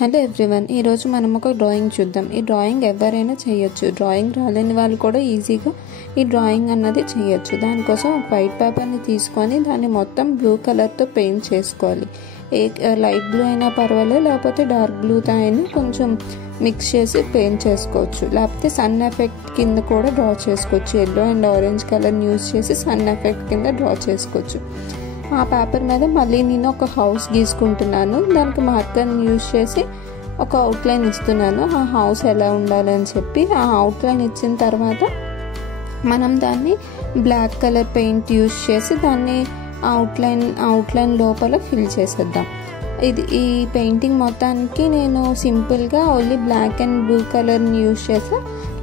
Hello everyone, ఈరోజు మనం ఒక డ్రాయింగ్ చూద్దాం. ఈ డ్రాయింగ్ ఎవరైనా చేయొచ్చు. డ్రాయింగ్ రాలేని వాళ్ళు కూడా ఈజీగా ఈ డ్రాయింగ్ అన్నది చేయొచ్చు. దానికోసం ఒక వైట్ పేపర్ని తీసుకొని దాన్ని మొత్తం బ్లూ కలర్తో పెయింట్ చేసుకోవాలి. లైట్ బ్లూ అయినా పర్వాలేదు, లేకపోతే డార్క్ బ్లూతో అయినా కొంచెం మిక్స్ చేసి పెయింట్ చేసుకోవచ్చు. లేకపోతే సన్ ఎఫెక్ట్ కింద కూడా డ్రా చేసుకోవచ్చు. ఎల్లో అండ్ ఆరెంజ్ కలర్ని యూజ్ చేసి సన్ ఎఫెక్ట్ కింద డ్రా చేసుకోవచ్చు. ఆ పేపర్ మీద మళ్ళీ నేను ఒక హౌస్ గీసుకుంటున్నాను. దానికి మార్కర్ని యూజ్ చేసి ఒక అవుట్లైన్ ఇస్తున్నాను. ఆ హౌస్ ఎలా ఉండాలని చెప్పి ఆ అవుట్లైన్ ఇచ్చిన తర్వాత మనం దాన్ని బ్లాక్ కలర్ పెయింట్ యూజ్ చేసి దాన్ని అవుట్లైన్ లోపల ఫిల్ చేసేద్దాం. ఈ పెయింటింగ్ మొత్తానికి నేను సింపుల్గా ఓన్లీ బ్లాక్ అండ్ బ్లూ కలర్ని యూజ్ చేసి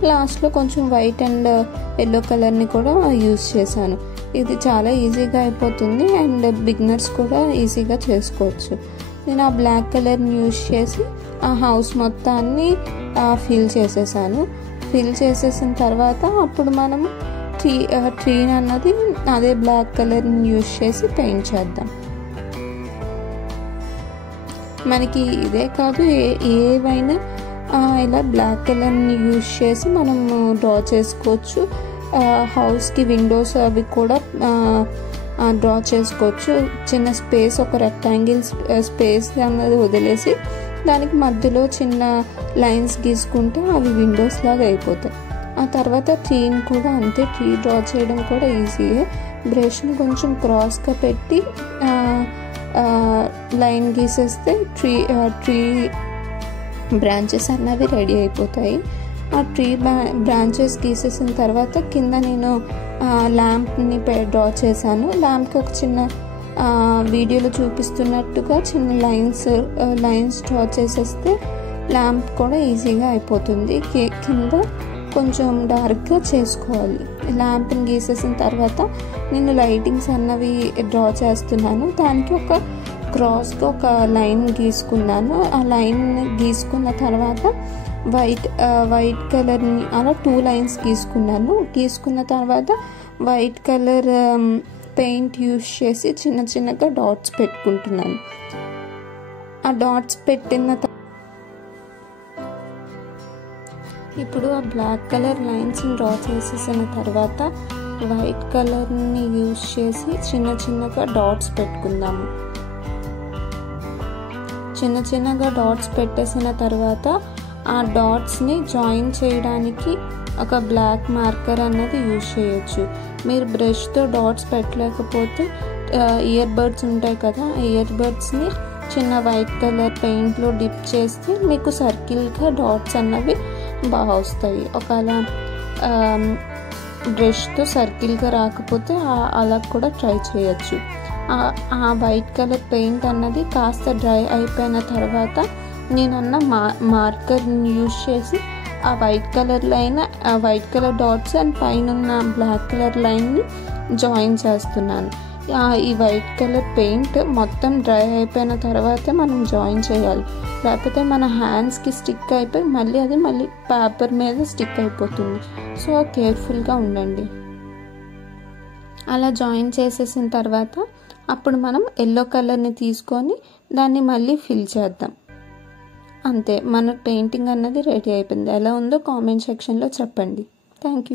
లాస్ట్లో కొంచెం వైట్ అండ్ ఎల్లో కలర్ని కూడా యూజ్ చేశాను. ఇది చాలా ఈజీగా అయిపోతుంది అండ్ బిగినర్స్ కూడా ఈజీగా చేసుకోవచ్చు. నేను ఆ బ్లాక్ కలర్ని యూజ్ చేసి ఆ హౌస్ మొత్తాన్ని ఫిల్ చేసేసాను. ఫిల్ చేసేసిన తర్వాత అప్పుడు మనం ట్రీని అన్నది అదే బ్లాక్ కలర్ని యూజ్ చేసి పెయింట్ చేద్దాం. మనకి ఇదే కాదు, ఏవైనా ఇలా బ్లాక్ కలర్ని యూజ్ చేసి మనం డ్రా చేసుకోవచ్చు. హౌస్కి విండోస్ అవి కూడా డ్రా చేసుకోవచ్చు. చిన్న స్పేస్, ఒక రెక్టాంగిల్ స్పేస్ అన్నది వదిలేసి దానికి మధ్యలో చిన్న లైన్స్ గీసుకుంటే అవి విండోస్ లాగా అయిపోతాయి. ఆ తర్వాత ట్రీని కూడా అంతే. ట్రీ డ్రా చేయడం కూడా ఈజీయే. బ్రష్ని కొంచెం క్రాస్గా పెట్టి లైన్ గీసేస్తే ట్రీ బ్రాంచెస్ అన్నవి రెడీ అయిపోతాయి. ఆ ట్రీ బ్రాంచెస్ గీసేసిన తర్వాత కింద నేను ల్యాంప్ని డ్రా చేశాను. ల్యాంప్కి ఒక చిన్న వీడియోలో చూపిస్తున్నట్టుగా చిన్న లైన్స్ డ్రా చేసేస్తే ల్యాంప్ కూడా ఈజీగా అయిపోతుంది. కింద కొంచెం డార్క్గా చేసుకోవాలి. ల్యాంప్ని గీసేసిన తర్వాత నేను లైటింగ్స్ అన్నవి డ్రా చేస్తున్నాను. దానికి ఒక క్రాస్గా ఒక లైన్ గీసుకున్నాను. ఆ లైన్ గీసుకున్న తర్వాత వైట్ కలర్ని అలా 2 లైన్స్ గీసుకున్న తర్వాత వైట్ కలర్ పెయింట్ యూజ్ చేసి చిన్నగా డాట్స్ పెట్టుకుంటున్నాను. ఆ డాట్స్ పెట్టిన ఇప్పుడు ఆ బ్లాక్ కలర్ లైన్స్ని డ్రా చేసేసిన తర్వాత వైట్ కలర్ని యూజ్ చేసి చిన్నగా డాట్స్ పెట్టుకుందాము. చిన్నగా డాట్స్ పెట్టేసిన తర్వాత ఆ డాట్స్ని జాయిన్ చేయడానికి ఒక బ్లాక్ మార్కర్ అన్నది యూజ్ చేయొచ్చు. మీరు బ్రష్తో డాట్స్ పెట్టలేకపోతే ఇయర్ బడ్స్ ఉంటాయి కదా, ఇయర్ బడ్స్ని చిన్న వైట్ కలర్ పెయింట్లో డిప్ చేస్తే మీకు సర్కిల్గా డాట్స్ అన్నవి బాగా వస్తాయి. ఒకవేళ బ్రష్తో సర్కిల్గా రాకపోతే అలా కూడా ట్రై చేయొచ్చు. ఆ వైట్ కలర్ పెయింట్ అన్నది కాస్త డ్రై అయిపోయిన తర్వాత నేనన్న మార్కర్ని యూజ్ చేసి ఆ వైట్ కలర్ డాట్స్ అండ్ పైన ఉన్న బ్లాక్ కలర్ లైన్ని జాయిన్ చేస్తున్నాను. ఈ వైట్ కలర్ పెయింట్ మొత్తం డ్రై అయిపోయిన తర్వాతే మనం జాయిన్ చేయాలి. లేకపోతే మన హ్యాండ్స్కి స్టిక్ అయిపోయి మళ్ళీ పేపర్ మీద స్టిక్ అయిపోతుంది. సో కేర్ఫుల్గా ఉండండి. అలా జాయిన్ చేసేసిన తర్వాత అప్పుడు మనం ఎల్లో కలర్ని తీసుకొని దాన్ని మళ్ళీ ఫిల్ చేద్దాం. అంతే, మన పెయింటింగ్ అన్నది రెడీ అయిపోయింది. ఎలా ఉందో కామెంట్ సెక్షన్లో చెప్పండి. Thank you.